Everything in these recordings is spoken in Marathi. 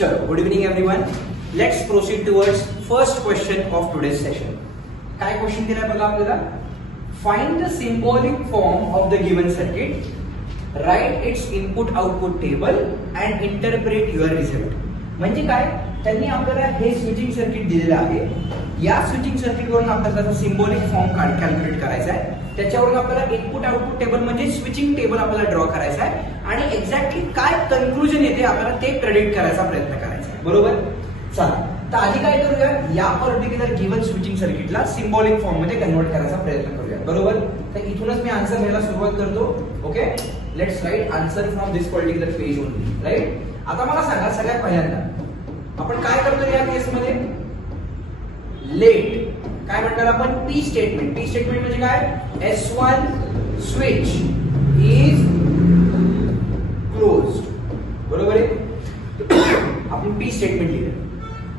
चलो, good evening everyone. Let's proceed towards first question of today's session. काय क्वेश्चन दिलाय बघा आपल्याला. Find the symbolic form of the given circuit, right it's input output table and interpret your result. म्हणजे काय, त्यांनी आपल्याला हे स्विचिंग सर्किट दिलेलं आहे. या स्विचिंग सर्किट वरून आपल्याला त्याचा सिम्बॉलिक फॉर्म कॅल्क्युलेट करायचा आहे. त्याच्यावरून आपल्याला इनपुट आउटपुट टेबल म्हणजे स्विचिंग टेबल आपल्याला ड्रॉ करायचा आहे आणि एक्झॅक्टली काय कन्क्लुजन येते आपल्याला ते प्रेडिक्ट करायचा प्रयत्न करायचा आहे. बरोबर. चला, तर आधी काय करूया, या पर्टिक्युलर गिवन स्विचिंग सर्किटला सिम्बॉलिक फॉर्म मध्ये कन्वर्ट करायचा प्रयत्न करूया. बरोबर. तर इथूनच मी आन्सर घ्यायला सुरुवात करतो. Okay, let's write answer from this particular page only. Right. आता मला सांगा, सगळ्यात पहिल्यांदा आपण काय करतो या केसमध्ये, लेट काय म्हणणार आपण, पी स्टेटमेंट. पी स्टेटमेंट म्हणजे काय, S1 स्विच इज क्लोज्ड. बरोबर आहे. आपण पी स्टेटमेंट लिहिलं.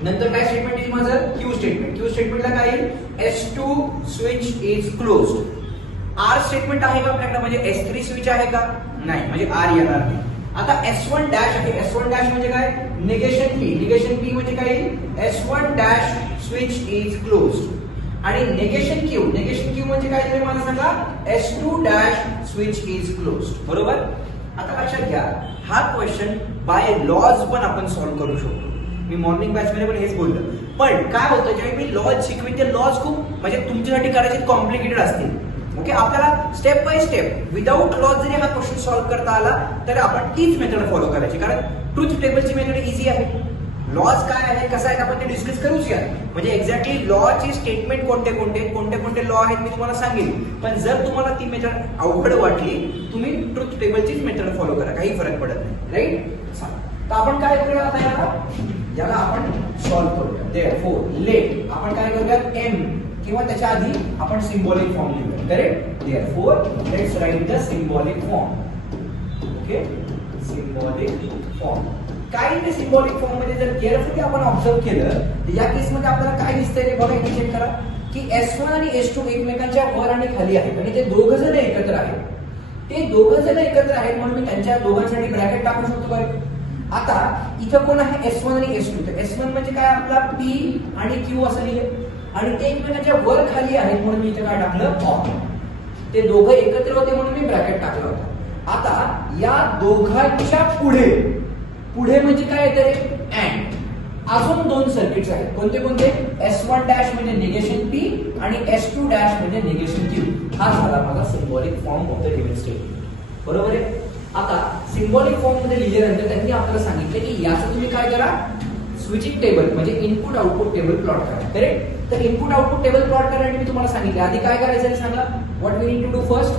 नंतर काय स्टेटमेंट येईल माझं, क्यू स्टेटमेंट. क्यू स्टेटमेंटला काय येईल, S2 switch is closed. R statement आहे का आपल्याकडे, म्हणजे S3 स्विच आहे का, नाही, म्हणजे आर येणार नाही. आता S1 डॅश आहे. S1 डॅश म्हणजे काय, निगेशन पी. निगेशन पी म्हणजे काय येईल, S1 dash switch is closed. आणि निगेशन क्यू. निगेशन क्यू म्हणजे काय दिले मला सांगा, S2 dash switch is closed. बरोबर. आता लक्षात घ्या, हा क्वेश्चन बाय लॉज पण आपण सॉल्व्ह करू शकतो. मी मॉर्निंग बॅच मध्ये पण हेच बोललो. पण काय होतं, जेव्हा मी लॉज शिकवीन ते लॉज खूप म्हणजे तुमच्यासाठी करायचे कॉम्प्लिकेटेड असतील. ओके, आपल्याला step by step without laws जरी हा क्वेश्चन सॉल्व्ह करता आला तर आपण तीच मेथड फॉलो करायची, कारण ट्रुथ टेबलची मेथड इझी आहे. लॉज काय आहे, कसं आहे, आपण ते डिस्कस करूच या. म्हणजे एक्झॅक्टली लॉची स्टेटमेंट कोणते कोणते लॉ आहेत मी तुम्हाला सांगेन. पण जर तुम्हाला ती मेथड अवघड वाटली, तुम्ही ट्रुथ टेबलचीच मेथड फॉलो करा, काही फरक पडत नाही. राईट. तर आपण काय करूया आता, याला आपण सॉल्व्ह करूया. देअरफॉर लेट आपण काय करूया, एम किंवा त्याच्या आधी आपण सिम्बॉलिक फॉर्म लिहूया. Correct. Therefore let's write the symbolic form. Okay, symbolic form. काय ते सिम्बॉलिक फॉर्म मध्ये जर केअरफुली आपण ऑब्झर्व केलं तर या केसमध्ये आपल्याला काय दिसतंय रे बघा, इथे चेक करा की S1 आणि S2 एकमेकांच्या वर आणि खाली आहेत आणि ते दोघ जण एकत्र आहेत. ते दोघ जण एकत्र आहेत म्हणून मी त्यांच्या दोघांसाठी ब्रॅकेट टाकू शकतो. बरं, आता इथं कोण आहे, S1 आणि S2. तर S1 म्हणजे काय, आपला P आणि Q असं लिहिलं आणि ते एकमेकांच्या वर खाली आहेत म्हणून मी इथे काय टाकलं, ऑर. ते दोघं एकत्र होते म्हणून मी ब्रॅकेट टाकलं होतं. आता या दोघांच्या पुढे म्हणजे काय येतं रे, अँड. अजून दोन सर्किट्स आहेत. कोणते कोणते, S1 डॅश म्हणजे निगेशन P आणि S2 डॅश म्हणजे निगेशन Q. हा झाला माझा symbolic form of the given statement. बरोबर आहे. आता सिम्बॉलिक फॉर्म मध्ये लिहिल्यानंतर त्यांनी आपल्याला सांगितलं की याचं तुम्ही काय करा, स्विचिंग टेबल म्हणजे इनपुट आउटपुट टेबल प्लॉट करा. करेक्ट. तर इनपुट आउटपुट टेबल प्लॉट करायला मी तुम्हाला सांगितलं. आधी काय करायचं आहे सांगा, what we need to do first.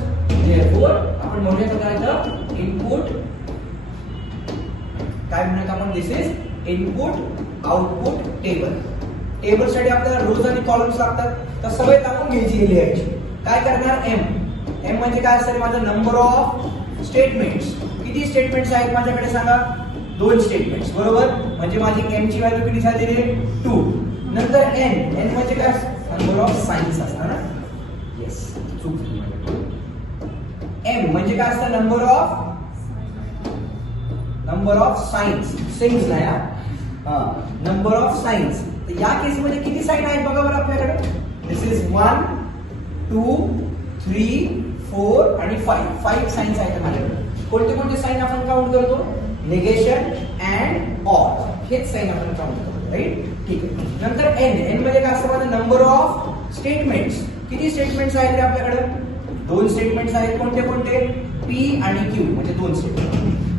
Therefore आपण म्हणूया काय करायचं, इनपुट काय म्हणूयात आपण, this is input output table. Table साठी आपल्याला रोज आणि कॉलम्स लागतात, तर सगळे टाकून घ्यायची लिहायची. काय करणार, एम म्हणजे काय असेल माझं, नंबर ऑफ स्टेटमेंट्स. किती स्टेटमेंट्स आहेत माझ्याकडे सांगा, 2 स्टेटमेंट्स. बरोबर. म्हणजे माझी एम ची व्हॅल्यू किती झालेली आहे, 2. नंतर एन म्हणजे काय, नंबर ऑफ साइन्स असणार ना. येस, चूक झाली. एम म्हणजे काय असतं, नंबर ऑफ साइन्स. सिंग्स नाही हा, नंबर ऑफ साइन्स. तर या केस मध्ये किती साइन आहेत बघा बरं आपल्याकडे. दिस इज 1 2 3 4 आणि 5 साइन्स आहेत माझ्याकडे. कोणते कोणते साइन आपण काउंट करतो, निगेशन अँड ऑर, हेच साइन आपण काउंट करतो. राईट. ठीक आहे. नंतर एन मध्ये काय असतं, नंबर ऑफ स्टेटमेंट्स. किती स्टेटमेंट्स आहेत आपल्याकडे, 2 स्टेटमेंट्स आहेत. कोणते, पी आणि क्यू म्हणजे 2 स्टेटमेंट.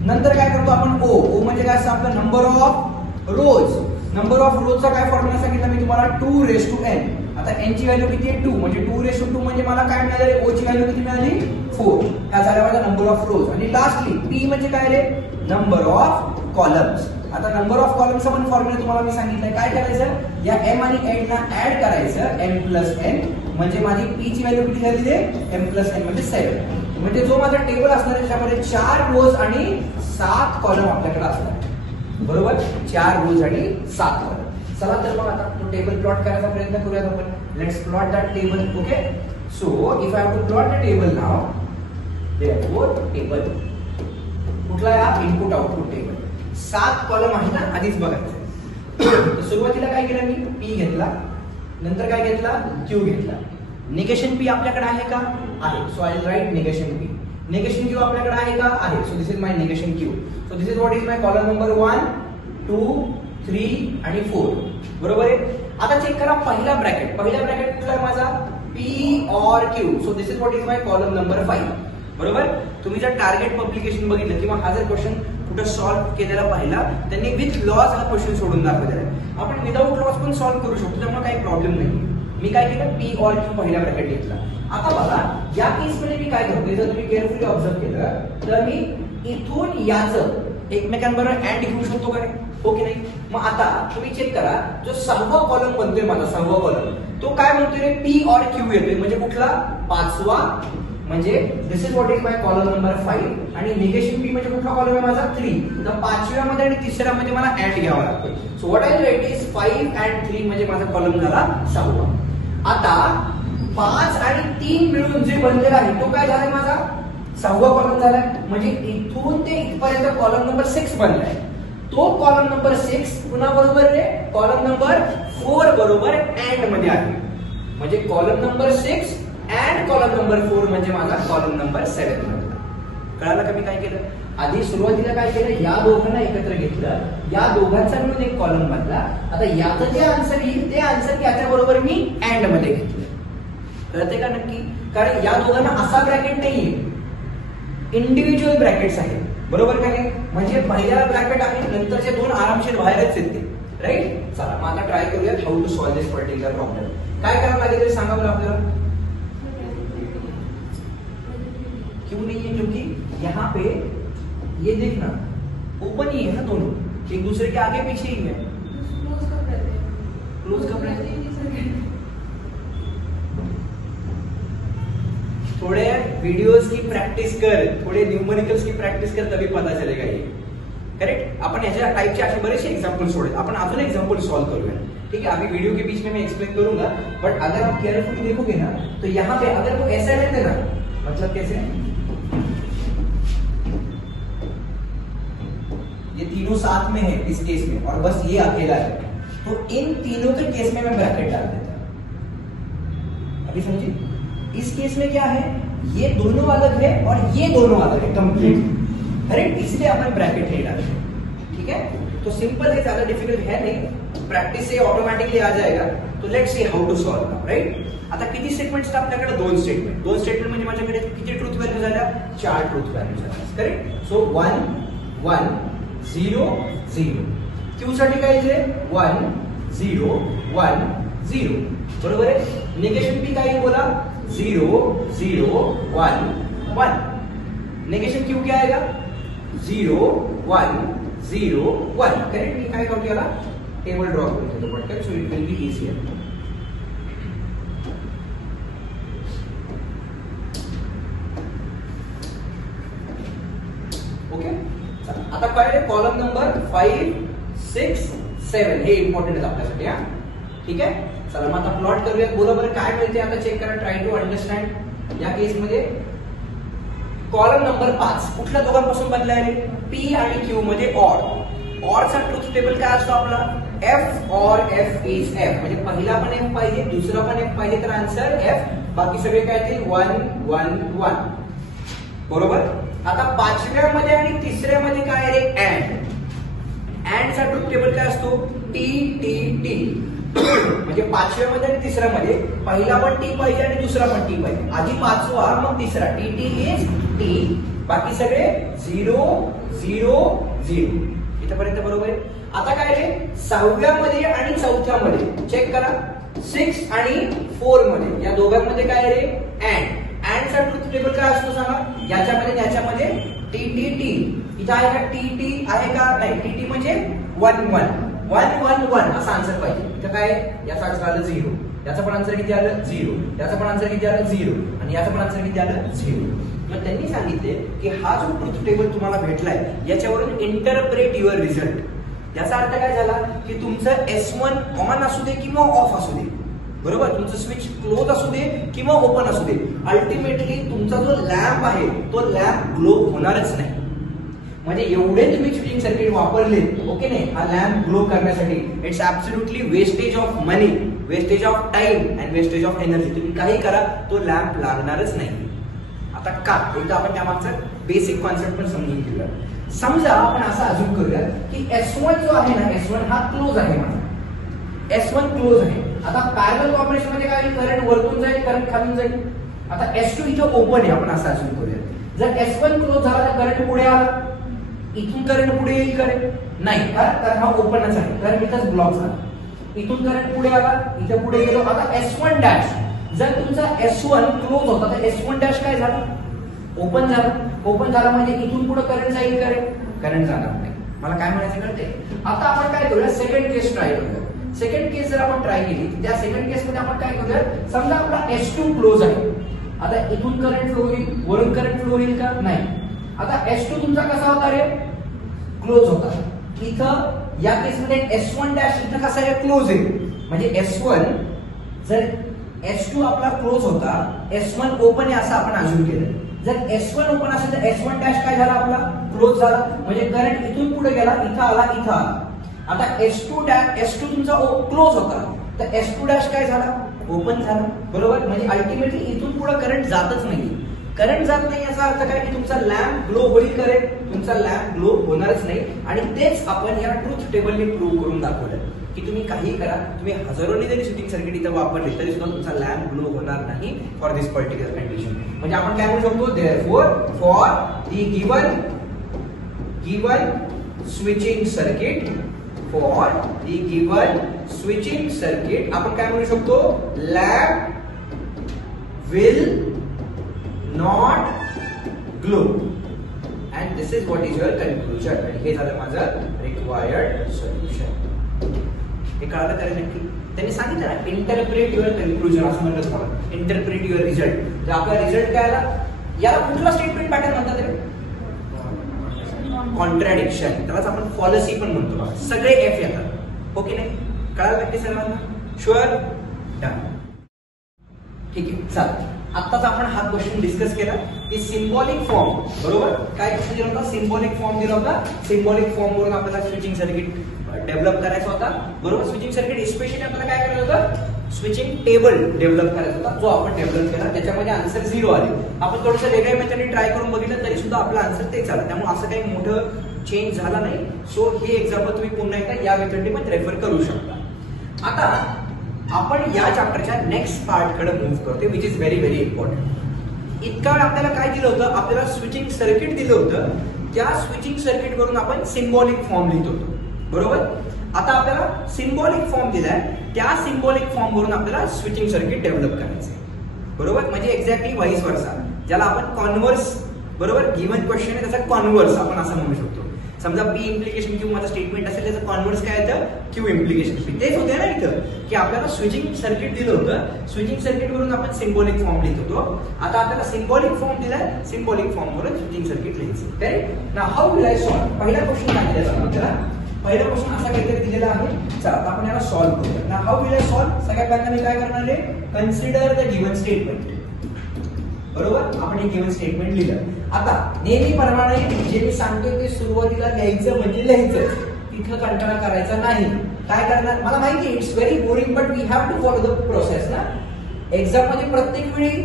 नंतर काय करतो आपण, ओ म्हणजे काय असतं आपलं, number of rose. Number of रोजचा काय फॉर्म्युला सांगितला मी तुम्हाला, 2:n. आता एन ची व्हॅल्यू किती आहे, 2. म्हणजे 2:2 म्हणजे मला काय मिळाले, ओ ची व्हॅल्यू किती मिळाली, 4. हा झाला माझा नंबर ऑफ रोज. आणि लास्टली पी म्हणजे काय रे, नंबर ऑफ कॉलम्स. आता नंबर ऑफ कॉलम्सचा पण फॉर्म्युला तुम्हाला मी सांगितलंय. काय करायचं, या एम आणि एन ला ऍड करायचं, m+n. म्हणजे माझी पी ची व्हॅल्यू किती झालेली आहे, m+n म्हणजे 7. म्हणजे जो माझा टेबल असणार आहे त्याच्यामध्ये 4 रोज आणि 7 कॉलम आपल्याकडे असणार. बरोबर, 4 रोज आणि 7 कॉलम. चला तर मग आता तो टेबल प्लॉट करायचा प्रयत्न करूया आपण. Let's plot that table. Okay, so if I have to plot the table now, therefore table कुठला आहे, इनपुट आउटपुट टेबल. 7 कॉलम आहे ना, आधीच बघायचं. तर सुरुवातीला काय केलं मी, पी घेतला, नंतर काय घेतला, क्यू घेतला. निगेशन पी आपल्याकडे आहे का, आहे. So I write negation P. Negation Q आपल्याकडे आहे का, आहे. So this is my negation Q. So this is what is my column number 1, 2, 3 आणि 4. बरोबर आहे. आता चेक करा पहिला ब्रॅकेट कुठला आहे माझा, P or Q. So this is what is my column number 5. बरोबर. तुम्ही जर टार्गेट पब्लिकेशन बघितलं किंवा हा जर क्वेश्चन कुठं सॉल्व्ह केलेला पाहिला, त्यांनी विथ लॉज हा क्वेश्चन सोडून दाखवलेला आहे. आपण विदाउट लॉज पण सॉल्व्ह करू शकतो, त्यामुळे काही प्रॉब्लेम नाही. मी काय केलं, पी ऑर क्यू पहिला ब्रॅकेट घेतला. आता बघा या केसमध्ये मी काय करतो, जर तुम्ही केअरफुली ऑब्झर्व केलं तर मी इथून याचं एकमेकांबरोबर अँड घेऊ शकतो का, हो की नाही. मग आता तुम्ही चेक करा, जो 6वा कॉलम बनतोय माझा, 6वा कॉलम तो काय म्हणतोय, पी ऑर क्यू येतोय. म्हणजे कुठला, 5वा. म्हणजे this is what is my column number 5. आणि निगेशन पी म्हणजे कुठला कॉलम आहे माझा, 3. तर 5व्या मध्ये आणि 3ऱ्या मध्ये मला ऍड घ्यावा लागतो. So what I write is 5 and 3 म्हणजे माझा कॉलम झाला 6वा. आता 5 आणि 3 मिळून जे बनलेला आहे तो काय झालाय माझा, 6वा कॉलम झालाय. म्हणजे इथून ते इथपर्यंत कॉलम नंबर 6 बनलाय. तो कॉलम नंबर 6 पुन्हा बरोबर आहे कॉलम नंबर 4 बरोबर अँड मध्ये आहे. म्हणजे column number 6 and column number 4 म्हणजे माझा कॉलम नंबर 7 मध्ये. कळालं का मी काय केलं, आधी सुरुवातीला काय केलं, या दोघांना एकत्र घेतलं, या दोघांचा मिळून एक कॉलम बनला. आता याचं जे आन्सर येईल ते आन्सर याच्या बरोबर मी अँड मध्ये घेतलं. कळते का नक्की. कारण या दोघांना असा ब्रॅकेट नाहीये, इंडिव्हिज्युअल ब्रॅकेट्स आहेत. बरोबर का नाही. म्हणजे पहिला ब्रॅकेट आहे, नंतरचे दोन आरामशीर बाहेरच येते. राईट. चला मग आता ट्राय करूया how to solve this particular problem. काय करावं लागेल ते सांगा बरं आपल्याला. क्यों नहीं है, क्योंकि यहाँ पे ये देखना ओपन ही है ना, दोनों एक दूसरे के आगे पीछे ही है. क्लोज कब रहते हैं. थोड़े वीडियोस की प्रैक्टिस कर, थोड़े न्यूमेरिकल्स की प्रैक्टिस कर, तभी पता चलेगा ये. करेक्ट. आपण याच्या टाइपचे असे बरेचसे एग्जांपल सोडे, आपण अजून एग्जांपल सॉल्व करूया. ठीक है. अभी वीडियो के बीच में मैं एक्सप्लेन करूंगा, बट अगर आप केयरफुली देखोगे ना तो यहाँ पे अगर वो ऐसा रहते ना, मतलब कैसे, ये तीनों साथ में है इस केस में और बस ये अकेला है, तो इन तीनों के केस में मैं ब्रैकेट डाल देता. अभी समझिए. इस केस में क्या है, ये दोनों अलग है और ये दोनों अलग है कंप्लीट. करेक्ट. इसलिए अपन ब्रैकेट नहीं डालते. ठीक है. तो सिंपल है, ज्यादा डिफिकल्ट है नहीं, प्रैक्टिस से ऑटोमॅटिकली आ जाएगा. तो let's see how to solve. Right. आता किती स्टेटमेंट्स आपल्याकडे, 2 स्टेटमेंट. 2 स्टेटमेंट म्हणजे माझ्याकडे किती ट्रूथ व्हॅल्यू झाल्या, 4 ट्रूथ व्हॅल्यू झाल्या. करेक्ट. सो 1 1 0 0. क्यू साठी काय येईल, 1 0 1 0. बरोबर आहे. निगेशन पी काय बोला, 0 0 1 1. निगेशन क्यू क्या आएगा, 0 1 0 1. करेक्ट. मी काय करू, याला टेबल ड्रॉ करून देतो पटकन, so it will be easier. Okay. आता काय, कॉलम नंबर 5 6 7 हे इम्पॉर्टंट आहे आपल्यासाठी. हा ठीक आहे. चला मग आता प्लॉट करूया. बोला बरं काय मिळते आता, चेक करा, ट्राय टू अंडरस्टँड. या केस मध्ये कॉलम नंबर 5 कुठल्या दोघांपासून बनला आहे, पी आणि क्यू मध्ये ऑर. ऑरचा ट्रूथ टेबल काय असतो आपला, एफ और एफ इज एफ. म्हणजे पहिला पण एफ पाहिजे, दुसरा पण एफ पाहिजे, तर आन्सर एफ. बाकी सगळे काय येतील 1 1 1. बरोबर. आता 5व्या मध्ये आणि 3ऱ्या मध्ये काय रे, अँड. अँडचा ट्रूथ टेबल काय असतो, टी टी टी. म्हणजे 5व्या मध्ये आणि 3ऱ्या मध्ये पहिला पण टी पाहिजे आणि दुसरा पण टी पाहिजे. आधी 5वा मग 3रा. T T is T. बाकी सगळे 0 0 0. इथपर्यंत बरोबर आहे. आता काय रे, 6व्या मध्ये आणि 4थ्या मध्ये चेक करा, 6 आणि 4 मध्ये या दोघांमध्ये काय रे, अँड. अँडचा ट्रूथ टेबल काय असतो सांगा, याच्यामध्ये याच्यामध्ये टी टी टी. इथं आहे का टी टी आहे का, नाही. टी टी म्हणजे 1 1 1 1 1 असा आन्सर पाहिजे. इथं काय, याचा आन्सर आलं 0, याचा पण आन्सर किती आलं 0, याचा पण आन्सर किती आलं 0 आणि याचा पण आन्सर किती आलं 0. मग त्यांनी सांगितले की हा जो ट्रूथ टेबल तुम्हाला भेटलाय याच्यावरून इंटरप्रेट युअर रिझल्ट. याचा अर्थ काय झाला की तुमचं S1 ऑन असू दे किंवा ऑफ असू दे, बरोबर, तुमचं स्विच क्लोज असू दे किंवा ओपन असू दे, अल्टिमेटली तुमचा जो लॅम्प आहे तो लॅम्प ग्लो होणारच नाही. म्हणजे एवढे तुम्ही स्विचिंग सर्किट वापरले ओके नाही हा लॅम्प ग्लो करण्यासाठी, it's absolutely wastage of money, wastage of time and wastage of energy. तुम्ही काही करा तो लॅम्प लागणारच नाही. आता का एकदा आपण त्यामागचा बेसिक कॉन्सेप्ट पण समजून घेऊया. समजा आपण असं अजून करूया की S1 जो आहे ना, S1 हा क्लोज आहे माझा, S1 क्लोज आहे. आता पॅरलल कॉम्बिनेशन मध्ये काय करंट वरतून जाईल, करंट खालून जाईल. आता S2 इथं ओपन आहे, आपण असं अजून करूया. जर S1 क्लोज झाला तर करंट पुढे आला, इथून करंट पुढे येईल करंट नाही, कारण हा ओपनच आहे, करंट इथंच ब्लॉक झाला. इथून करंट पुढे आला, इथे पुढे गेलो. आता S1 डॅश जर तुमचा S1 क्लोज होता तर S1 डॅश काय झाला, ओपन झाला. ओपन झाला म्हणजे इथून पुढे करंट जाईल, करंट जाणार नाही. मला काय म्हणायचं कळते. आता आपण काय करूया, सेकंड केस ट्राय करूया. सेकंड केस जर आपण ट्राय केली त्या सेकंड केस मध्ये आपण काय करूया, समजा आपला S2 क्लोज आहे. आता इथून करंट फ्लो होईल, वरून करंट फ्लो होईल का नाही. आता S2 तुमचा कसा होता रे, क्लोज होता. इथं या केस मध्ये S1 डॅश इथं कसा आहे, क्लोज आहे. म्हणजे S1 जर S2 आपला क्लोज होता, S1 ओपन आहे असं आपण अज्युम केलं. जर S1 ओपन असेल तर S1 डॅश काय झाला, आपला क्लोज झाला. म्हणजे करंट इथून पुढे गेला, इथं आला, इथं आला. आता S2 तुमचा क्लोज होता तर S2 डॅश काय झाला, ओपन झाला. बरोबर, म्हणजे अल्टिमेटली इथून पुढे करंट जातच नाही. करंट जात नाही याचा अर्थ काय की तुमचा लॅम्प ग्लो होईल, करेक्ट, तुमचा लॅम्प ग्लो होणारच नाही. आणि तेच आपण या ट्रूथ टेबलने प्रूव्ह करून दाखवलं की तुम्ही काही करा, तुम्ही हजारोनी जरी शूटिंग सर्किट इथं वापरले तरी सुद्धा तुमचा लॅम्प ग्लो होणार नाही फॉर दिस पर्टिक्युलर कंडिशन. म्हणजे आपण काय म्हणू शकतो, therefore for the given switching circuit, for the given switching circuit आपण काय म्हणू शकतो, lamp will not glow and this is what is your conclusion. आणि हे झालं माझं रिक्वायर्ड सोल्युशन. हे कळालं त्याला नक्की. त्यांनी सांगितलं ना, इंटरप्रेट युअर कन्क्लुजन असं म्हणलं तुम्हाला, इंटरप्रेट युअर रिझल्ट. जर आपला रिझल्ट काय आला, याला कुठला स्टेटमेंट पॅटर्न म्हणतात रे, कॉन्ट्रॅडिक्शन. त्यालाच आपण फॉलसी पण म्हणतो बघा. सगळे F येतात, ओके नाही, कळालं नक्की सर्वांना, शुअर, डन. ठीक आहे, चालेल. आत्ताच आपण हा क्वेश्चन डिस्कस केला की सिम्बॉलिक फॉर्म, बरोबर, काय क्वेश्चन दिला होता, सिम्बॉलिक फॉर्म दिला होता. सिम्बॉलिक फॉर्म वरून आपल्याला स्विचिंग सर्किट डेव्हलप करायचा होता. बरोबर, स्विचिंग सर्किट स्पेशली आपल्याला काय करायचं होतं, स्विचिंग टेबल डेव्हलप करायचा होता, जो आपण डेव्हलप केला. त्याच्यामध्ये आन्सर 0 आले. आपण थोडंसं वेगळ्या मेथडने ट्राय करून बघितलं तरी सुद्धा आपला आन्सर तेच आला. त्यामुळे असं काही मोठं चेंज झाला नाही. सो हे एक्झाम्पल तुम्ही पुन्हा एकदा या मेथडने पण रेफर करू शकता. आता आपण या चॅप्टरच्या नेक्स्ट पार्ट कडे मूव्ह करतोय, which is very very important. इतका आपल्याला काय दिलं होतं, आपल्याला स्विचिंग सर्किट दिलं होतं. त्या स्विचिंग सर्किट वरून आपण सिम्बॉलिक फॉर्म लिहित होतो, बरोबर. आता आपल्याला सिम्बॉलिक फॉर्म दिलाय, त्या सिम्बॉलिक फॉर्म वरून आपल्याला स्विचिंग सर्किट डेव्हलप करायचंय, बरोबर. म्हणजे एक्झॅक्टली वाईस वर्सा, ज्याला आपण कॉन्व्हर्स, बरोबर, गिव्हन क्वेश्चन आहे त्याचा कॉन्व्हर्स आपण असं म्हणू शकतो. समजा P इम्प्लिकेशन क्यू माझं स्टेटमेंट असेल, त्याचं कॉन्व्हर्स काय येतं, Q इम्प्लिकेशन P. तेच होते ना इथं की आपल्याला स्विचिंग सर्किट दिलं होतं, स्विचिंग सर्किट वरून आपण सिम्बॉलिक फॉर्म लिहित होतो. आता आपल्याला सिम्बॉलिक फॉर्म दिलाय, सिम्बॉलिक फॉर्म वरून स्विचिंग सर्किट लिहायचं. Correct. Now how will I solve. पहिला क्वेश्चन काय दिला आपल्याला, पहिला क्वेश्चन असा काहीतरी दिलेला आहे. चला आता आपण याला सॉल्व्ह करूया. Now how will I solve. सगळ्यात पहिल्यांदा मी काय करणार आहे, कन्सिडर द गिव्हन स्टेटमेंट, बरोबर. आपण हे गिव्हन स्टेटमेंट लिहिलं. आता नेहमीप्रमाणे जे मी सांगतोय ते सुरुवातीला लिहायचं म्हणजे लिहायचं, तिथं कंटाळा करायचा नाही. काय करणार, मला माहिती आहे it's very boring but we have to follow the process ना. एक्झाम मध्ये प्रत्येक वेळी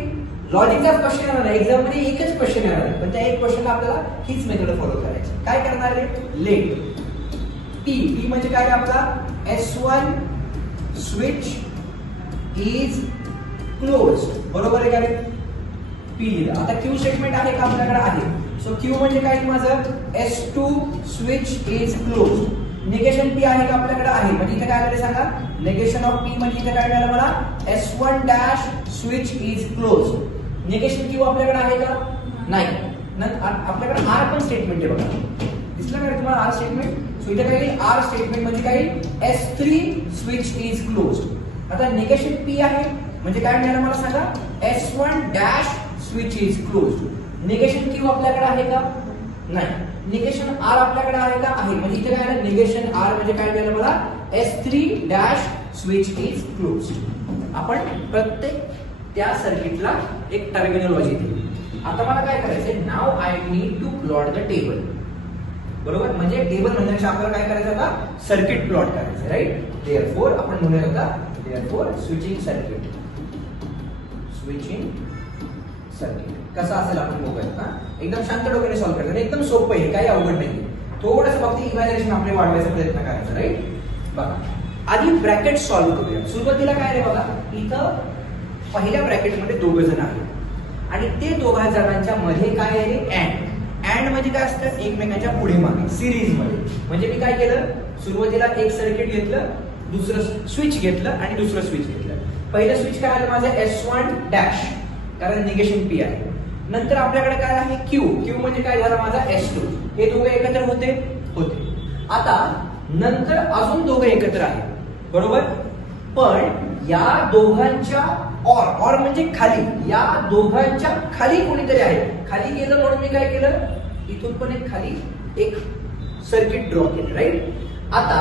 लॉजिकचा क्वेश्चन येणार आहे, एक्झाम मध्ये एकच क्वेश्चन येणार आहे, पण त्या एक क्वेश्चनला आपल्याला हीच मेथड फॉलो करायची. काय करणार आहे, लेट टी म्हणजे काय, आपला S1 स्विच इज क्लोज, बरोबर आहे का. P लिहिलं. आता Q स्टेटमेंट आहे का आपल्याकडे, आहे. सो Q म्हणजे काय माझं, S2 switch is close. Negation P आहे का आपल्याकडे, आहे. म्हणजे इथे काय झालं सांगा, निगेशन ऑफ P म्हणजे इथे काय मिळालं मला, S1 dash switch is close. Negation Q आपल्याकडे आहे का, नाही. आपल्याकडे R पण स्टेटमेंट आहे बघा, दिसलं का तुम्हाला R स्टेटमेंट. सो इथे काय R स्टेटमेंट म्हणजे काय, S3 स्विच इज क्लोज. आता निगेशन P आहे म्हणजे काय मिळालं मला सांगा, S1 dash switch is close. Negation Q आपल्याकडे आहे का, नाही. निगेशन R आपल्याकडे आहे का, आहे. म्हणजे इथे काय आहे, निगेशन R म्हणजे काय मिळालं मला, S3 dash switch is close. आपण प्रत्येक त्या सर्किटला एक टर्मिनॉलॉजी दिली. आता मला काय करायचंय, now I need to plot the table. बरोबर, म्हणजे टेबल म्हणण्यापेक्षा आपल्याला काय करायचं आता, सर्किट प्लॉट करायचं, राईट. देअरफॉर आपण म्हणूया आता therefore switching circuit. Switching circuit कसा असेल आपण बघूया ना. एकदम शांत डोक्याने सॉल्व्ह करायचं, एकदम सोपं आहे, काही अवघड नाही. थोडंसं फक्त इमॅजिनेशन आपले वाढवायचा प्रयत्न करायचा, राईट. बघा आधी ब्रॅकेट सॉल्व्ह करूया. सुरुवातीला काय रे बघा, इथं पहिल्या ब्रॅकेटमध्ये दोघ जण आहेत आणि ते दोघा जणांच्या मध्ये काय आहे, अँड. अँड म्हणजे काय असतं, एकमेकांच्या पुढे मागे सिरीज मध्ये. म्हणजे मी काय केलं, सुरुवातीला एक सर्किट घेतलं, दुसरं स्विच घेतलं आणि दुसरं स्विच घेतलं. पहिलं स्विच काय आलं माझं S1 डॅश, कारण निगेशन P आहे. नंतर आपल्याकडे काय आहे Q. Q म्हणजे काय झालं माझा S2. हे दोघे एकत्र होते. आता नंतर अजून दोघे एकत्र आहेत, बरोबर. पण या दोघांच्या ऑर म्हणजे खाली, या दोघांच्या खाली कोणीतरी आहे. खाली गेलं म्हणून मी काय केलं, इथून पण एक खाली एक सर्किट ड्रॉ केलं, राईट. आता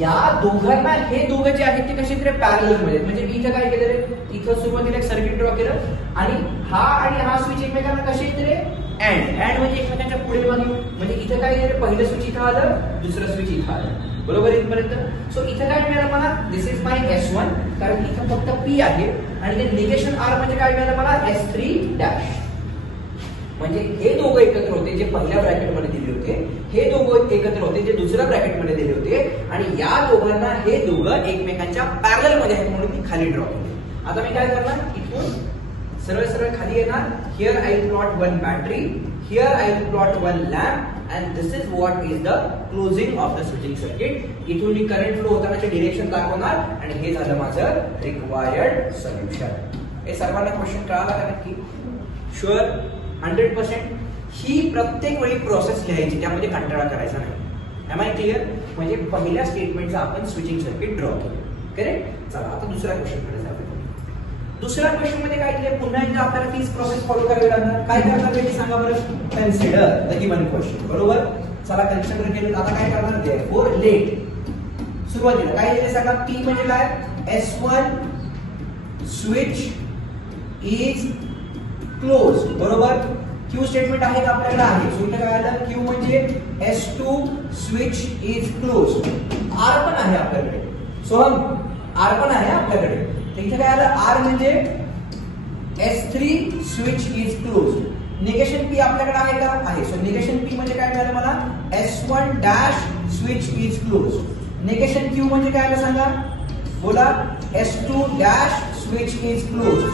या दोघांना हे दोघं जे आहेत ते कसे तरी पॅरलल मध्ये, म्हणजे मी इथं काय केलं रे, इथं सुरुवातीला एक सर्किट ड्रॉ केलं आणि हा स्विच एकमेकांना कसे तरी अँड म्हणजे एकमेकांच्या पुढे मागे. म्हणजे इथं काय केलं, पहिलं स्विच इथं आलं, दुसरं स्विच इथं आलं, बरोबर इथपर्यंत. सो इथं काय मिळालं मला, दिस इज माय S1, कारण इथं फक्त P आहे आणि ते निगेशन R म्हणजे काय मिळालं मला, S3 डॅश. म्हणजे हे दोघं एकत्र होते जे पहिल्या ब्रॅकेटमध्ये दिले होते, हे दोघं एकत्र होते जे दुसऱ्या ब्रॅकेटमध्ये दिले होते आणि या दोघांना हे दोघं एकमेकांच्या पॅरलल मध्ये आहेत म्हणून मी खाली ड्रॉ केले. आता मी काय करणार, इथून सरळ सरळ खाली येणार. Here I will plot one battery, here I will plot one lamp and this is what is the closing of the switching circuit. इथून मी करंट फ्लो होतानाचे डिरेक्शन दाखवणार आणि हे झालं माझं रिक्वायर्ड सोल्युशन. हे सर्वांना क्वेश्चन कळाला का नक्की? शुअर 100%. ही प्रत्येक वेळी प्रोसेस लिहायची, त्यामध्ये कंटाळा करायचा नाही. Am I clear? म्हणजे पहिल्या स्टेटमेंटचा आपण स्विचिंग सर्किट ड्रॉ केलं, करेक्ट. चला आता दुसऱ्या क्वेश्चन कडे जाऊया. दुसऱ्या क्वेश्चन मध्ये काय केलं, पुन्हा एकदा आपल्याला तीच प्रोसेस फॉलो करावी लागणार. काय करणार ते सांगा बरं. कन्सिडर द गिवन क्वेश्चन, बरोबर. चला कन्सिडर केलं, आता काय करणार, देअरफॉर लेट. सुरुवातीला काय दिले सांगा, P म्हणजे काय, S1 स्विच इज क्लोज, बरोबर. Q स्टेटमेंट आहे का आपल्याकडे, आहे. सो इथे काय आलं, Q म्हणजे S2 switch is close. R पण आहे आपल्याकडे, सोहम R पण आहे आपल्याकडे. इथे काय आलं, R म्हणजे S3 switch is close. Negation P आपल्याकडे आहे का, आहे. सो निगेशन P म्हणजे काय मिळालं मला, S1 dash switch is close. Negation Q म्हणजे काय आलं सांगा, बोला, S2 dash switch is close.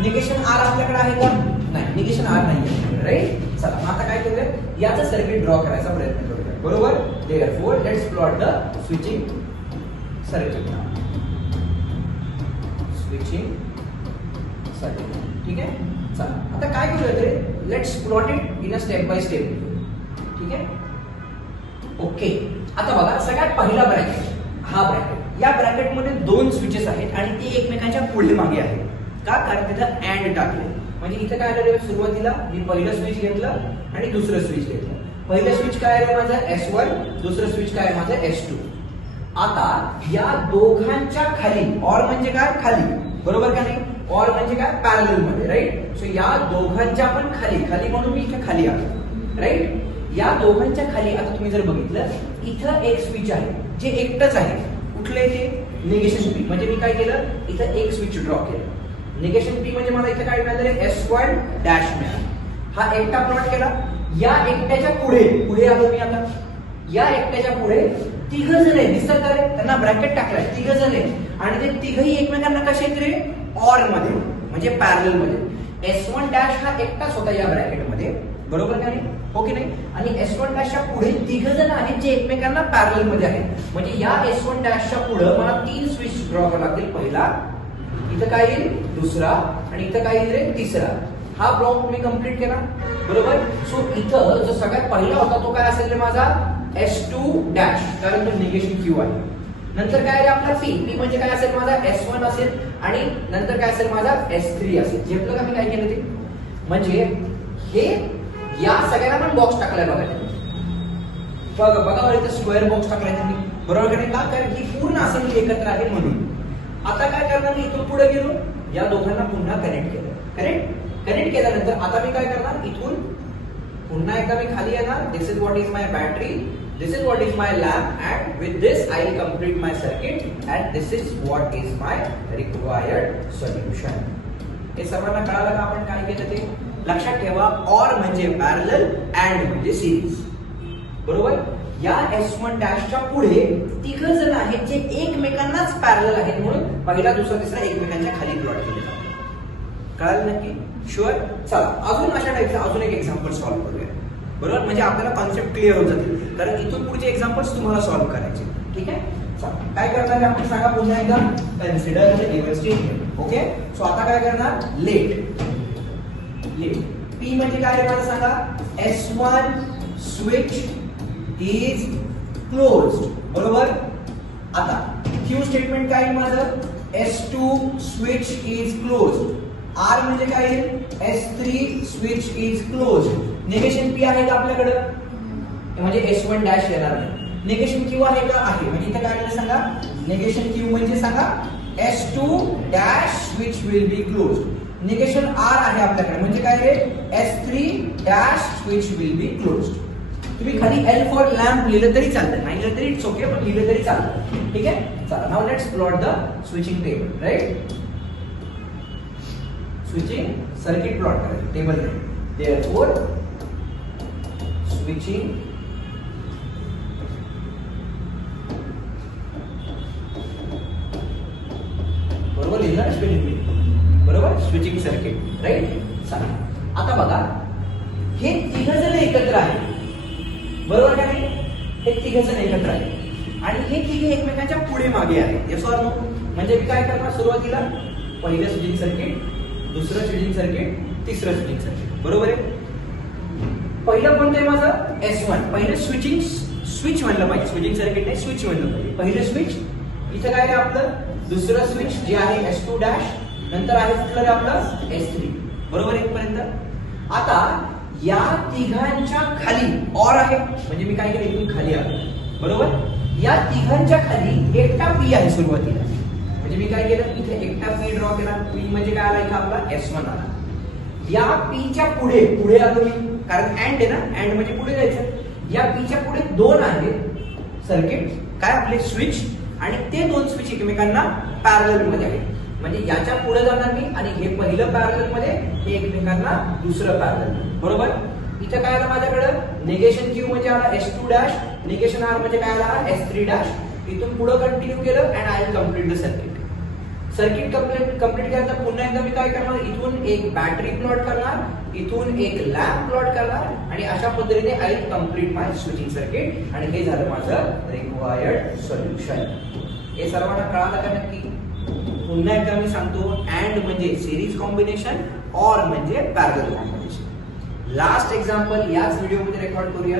Negation R आपल्याकडे आहे का, नाही. निगेशन R नाही, राईट. चला आता काय करूया, याचं सर्किट ड्रॉ करायचा प्रयत्न करूया, बरोबर. Therefore let's plot the switching circuit. Switching circuit, ठीक आहे. चला आता काय करूया तरी, let's plot it in a step by step, ठीक आहे. ओके. आता बघा, सगळ्यात पहिला ब्रॅकेट, हा ब्रॅकेट. या ब्रॅकेटमध्ये दोन स्विचेस आहेत आणि ते एकमेकांच्या पुढे मागे आहेत. का, कारण तिथं अँड टाकले. म्हणजे इथं काय आलं, सुरुवातीला मी पहिलं स्विच घेतलं आणि दुसरं स्विच घेतलं. पहिलं स्विच काय आहे माझं S1, दुसरं स्विच काय आहे माझं S2. आता या दोघांच्या खाली, ऑर म्हणजे काय, खाली, बरोबर का नाही. ऑर म्हणजे काय, पॅरलल मध्ये, राईट. सो या दोघांच्या पण खाली म्हणून मी इथे खाली आलो, राईट. या दोघांच्या खाली आता तुम्ही जर बघितलं, इथं एक स्विच आहे जे एकटंच आहे. कुठले ते, निगेशन P. म्हणजे मी काय केलं, इथं एक स्विच ड्रॉ केलं. निगेशन P म्हणजे मला इथे काय मिळालं, S1 डॅश मिळालं. हा एकटा प्लॉट केला. या एकट्याच्या पुढे आलो मी. आता या एकट्याच्या पुढे तिघ जण आहे, दिसतात का रे, त्यांना ब्रॅकेट टाकलाय, तिघ जण आहे आणि ते तिघही एकमेकांना कसे आहेत रे, ऑर मध्ये, म्हणजे पॅरलल मध्ये. S1 डॅश हा एकटाच होता या ब्रॅकेट मध्ये, बरोबर का नाही, हो की नाही. आणि S1 डॅशच्या पुढे तिघ जण आहेत जे एकमेकांना पॅरलल मध्ये आहेत. म्हणजे या S1 डॅशच्या पुढे मला 3 स्विच ड्रॉ करावे लागतील. पहिला, इथं काय येईल, दुसरा आणि इथं काय येईल रे, तिसरा. हा ब्लॉक मी कंप्लीट केला, बरोबर. सो इथं जो सगळ्यात पहिला होता तो काय असेल रे माझा, S2 डॅश, कारण तो निगेशन Q आहे. नंतर काय रे आपला P म्हणजे काय असेल माझा, S1 असेल आणि नंतर काय असेल माझा, S3 असेल. झेपलं का मी काय केलं ते. म्हणजे हे या सगळ्यांना पण बॉक्स टाकलाय बघा. बघा इथं स्क्वेअर बॉक्स टाकलाय तुम्ही, बरोबर का नाही. का, कारण ही पूर्ण असेंब्ली एकत्र आहे म्हणून. आता काय करणार, मी इथून पुढे गेलो, या दोघांना पुन्हा कनेक्ट केलं. कनेक्ट केल्यानंतर आता मी काय करणार, इथून पुन्हा एकदा मी खाली येणार, this is what is my battery, this is what is my lamp, and with this I will complete my circuit, and this is what is my required solution. हे सर्वांना कळालं का आपण काय केलं ते? लक्षात ठेवा, ऑर म्हणजे पॅरलल, अँड म्हणजे सिरीज. बरोबर. या S1 डॅशच्या पुढे तिघ जण आहेत जे एकमेकांनाच पॅरलल आहेत, म्हणून पहिला दुसरा तिसरा एकमेकांच्या खाली प्लॉट केले जातात. कळालं नक्की? शुअर. चला अजून अशा टाईपचा अजून एक एक्झाम्पल सॉल्व्ह करूया. बरोबर, म्हणजे आपल्याला कॉन्सेप्ट क्लिअर होत जातील, कारण इथून पुढचे एक्झाम्पल्स तुम्हाला सॉल्व्ह करायचे. ठीक आहे. चला काय करणार आहे आपण सांगा पुन्हा एकदा. Consider the given statement. Okay. So आता काय करणार? लेट. P म्हणजे काय रे मला सांगा? S1 switch is closed. बरोबर. आता Q स्टेटमेंट काय माझं? S2 switch is closed. R म्हणजे काय? S3 switch is closed. Negation P आहे का आपल्याकडे? म्हणजे S1 डॅश येणार नाही. निगेशन Q आहे का? आहे. म्हणजे इथे काय आहे सांगा? निगेशन Q म्हणजे सांगा S2 dash switch will be closed. Negation R आहे आपल्याकडे, म्हणजे काय रे? S3 dash switch will be closed. तुम्ही खाली L फॉर लॅम्प लिहिलं तरी चालतं, नाही लिहिलं तरी इट्स ओके, पण लिहिलं तरी चालतं. ठीक आहे. चला now let's plot the switching table. Right. Switching circuit plot करायचं टेबल. देयरफॉर स्विचिंग बरोबर लिहिलं स्पेलिंग. बरोबर. Switching circuit. राइट. चला आता बघा, हे तिघ जण एकत्र आहेत. बरोबर का नाही? हे तिघ जण एकत्र आहेत आणि हे तिघे एकमेकांच्या पुढे मागे आहेत. Yes or no? म्हणजे मी काय करणार सुरुवातीला? पहिलं स्विचिंग सर्किट, दुसरं स्विचिंग सर्किट, तिसरं स्विचिंग सर्किट. बरोबर आहे. पहिलं कोणतं आहे माझं? S1. पहिलं स्विच म्हणलं पाहिजे, स्विचिंग सर्किट नाही, स्विच म्हणलं पाहिजे. पहिलं स्विच. इथं काय आहे आपलं? दुसरं स्विच जे आहे S2 डॅश, नंतर आहे कुठलं आपलं? S3. बरोबर इथपर्यंत. आता या तिघांच्या खाली ऑर आहे, म्हणजे मी काय केलं इथून खाली आलो. बरोबर. या तिघांच्या खाली एकटा P आहे सुरुवातीला, म्हणजे मी काय केलं इथे एकटा P ड्रॉ केला. P म्हणजे काय आला इथं आपला S1 आला. या P च्या पुढे आलो मी, कारण अँड आहे ना, अँड म्हणजे पुढे जायचं. या P च्या पुढे दोन आहेत सर्किट, काय आपले स्विच, आणि ते दोन स्विच एकमेकांना पॅरलल मध्ये आहेत. म्हणजे याच्या पुढे जाणार मी आणि हे पहिलं पॅरलल मध्ये, हे एकमेकांना दुसरं पॅरलल. बरोबर. इथे काय आलं माझ्याकडं? निगेशन Q म्हणजे आला S2 डॅश, निगेशन R म्हणजे काय आला? S3 dash. इथून पुढे कंटिन्यू केलं and I will complete the circuit. Circuit complete केल्यानंतर पुन्हा एकदा मी काय करणार? इथून एक बॅटरी प्लॉट करणार, इथून एक लॅम्प प्लॉट करणार, आणि अशा पद्धतीने I will complete my switching circuit. आणि हे झालं माझं रिक्वायर्ड सोल्युशन. हे सर्वांना कळालं का नक्की? पुन्हा एकदा मी सांगतो, अँड म्हणजे सिरीज कॉम्बिनेशन, ऑर म्हणजे पॅरलल कॉम्बिनेशन. लास्ट एक्झाम्पल याच व्हिडिओमध्ये रेकॉर्ड करूया,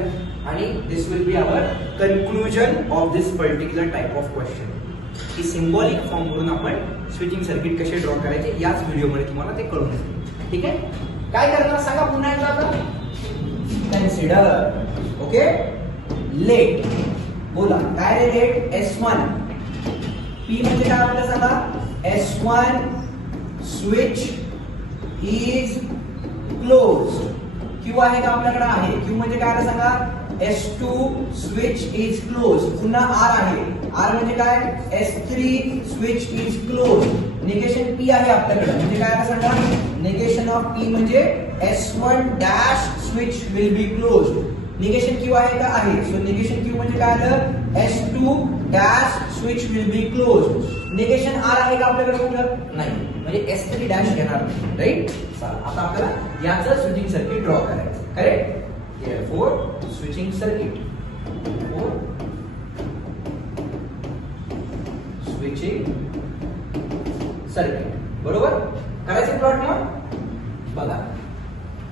आणि this will be our conclusion of this particular type of question. की सिम्बॉलिक फॉर्म वरून आपण स्विचिंग सर्किट कसे ड्रॉ करायचे याच व्हिडिओमध्ये तुम्हाला ते कळून येईल. ठीक आहे. काय करणार सांगा पुन्हा एकदा आता? कन्सिडर. ओके. लेट. बोला काय रे लेट? S1. P म्हणजे काय आपल्याला सांगा? S1 switch is closed. Q आहे का आपल्याकडे? आहे. Q म्हणजे काय आलं सांगा? S2 switch is closed. पुन्हा R आहे. R म्हणजे काय? S3 switch is closed. Negation P आहे आपल्याकडे, म्हणजे काय आलं सांगा? निगेशन ऑफ P म्हणजे S1 dash switch will be closed. Negation Q आहे का? आहे. सो निगेशन Q म्हणजे काय आलं? S2 dash switch will be closed. Negation R आहे का आपल्याकडे? कुठलं? नाही, म्हणजे S3 डॅश येणार नाही. राईट. आता आपल्याला याचं स्विचिंग सर्किट ड्रॉ करायचं. Correct. Therefore, switching circuit. Switching circuit. बरोबर. करायचं प्लॉट मग बघा,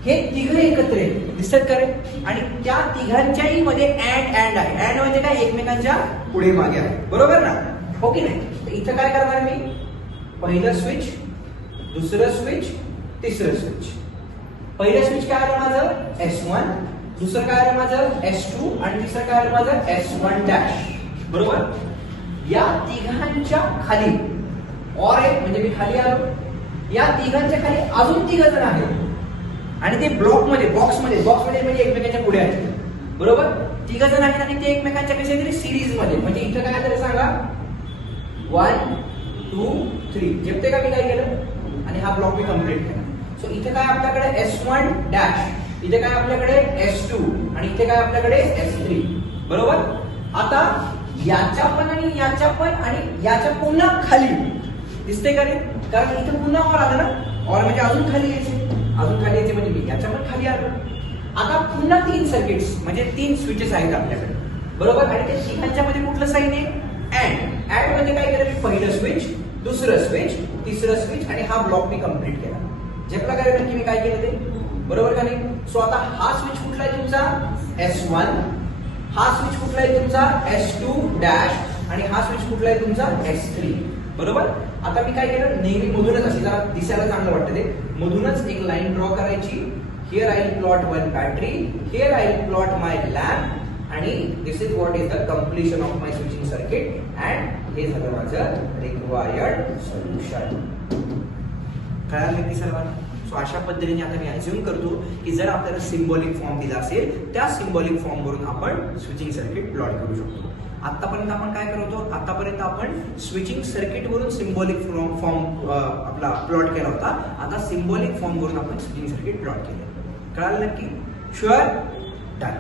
हे तिघ एकत्र दिसत करे, आणि त्या तिघांच्याही मध्ये अँड आहे. अँड म्हणजे काय? एकमेकांच्या पुढे मागे आहे. बरोबर ना? हो की नाही? तर इथं काय करणार मी? पहिलं स्विच, दुसरं स्विच, तिसरं स्विच. पहिलं स्विच काय आलं माझं? S1. दुसरं काय आलं माझं? S2. आणि तिसरं काय आलं माझं? S1 dash. बरोबर. या तिघांच्या खाली ऑर आहे, म्हणजे मी खाली आलो. या तिघांच्या खाली अजून तिघ जण आहेत. आणि ते बॉक्समध्ये म्हणजे एकमेकांच्या पुढे आहेत, बरोबर. तिघ जण आहेत आणि ते एकमेकांच्या कशा तरी सिरीज मध्ये, म्हणजे इथं काय आलं सांगा 1 2 3 जेपते का मी काय केलं आणि हा ब्लॉक मी कंप्लीट केला. सो इथे काय आपल्याकडे S1 डॅश, इथे काय आपल्याकडे S2 आणि इथे काय आपल्याकडे S3, बरोबर. आता याच्या पण आणि याच्या पण आणि याच्या पुन्हा खाली दिसते का रे, कारण इथे पुन्हा ऑर आलं ना, ऑर म्हणजे अजून खाली यायचे म्हणजे मी याच्या पण खाली आलो. आता पुन्हा 3 सर्किट्स म्हणजे 3 स्विचेस आहेत आपल्याकडे, बरोबर. आणि ते तिघांच्या मध्ये कुठलं साईन आहे, ऍड म्हणजे काय केलं मी, पहिलं स्विच, दुसरं स्विच, तिसरं स्विच आणि हा ब्लॉक मी कंप्लीट केला. जे प्रकारे नक्की मी काय केलं ते, बरोबर का नाही. सो आता हा स्विच कुठला आहे तुमचा S1, हा स्विच कुठला आहे तुमचा S2 डॅश आणि हा स्विच कुठला आहे तुमचा S3, बरोबर. आता मी काय केलं, नेहमी मधूनच असे जरा दिसायला चांगलं वाटतं ते, मधूनच एक लाईन ड्रॉ करायची. Here I will plot one battery, here I will plot my lamp आणि this is what is the completion of my switching circuit and हे झालं माझं required solution. कळालं की सर्वांना. सो अशा पद्धतीने आता मी अज्युम करतो की जर आपल्याला सिम्बॉलिक फॉर्म दिला असेल त्या सिम्बॉलिक फॉर्म वरून आपण स्विचिंग सर्किट प्लॉट करू शकतो. आतापर्यंत आपण काय करतो, आतापर्यंत आपण स्विचिंग सर्किट वरून सिम्बॉलिक फॉर्म आपला प्लॉट केला होता. आता सिम्बॉलिक फॉर्म वरून आपण स्विचिंग सर्किट प्लॉट केले. कळालं नक्की, शुअर, डन.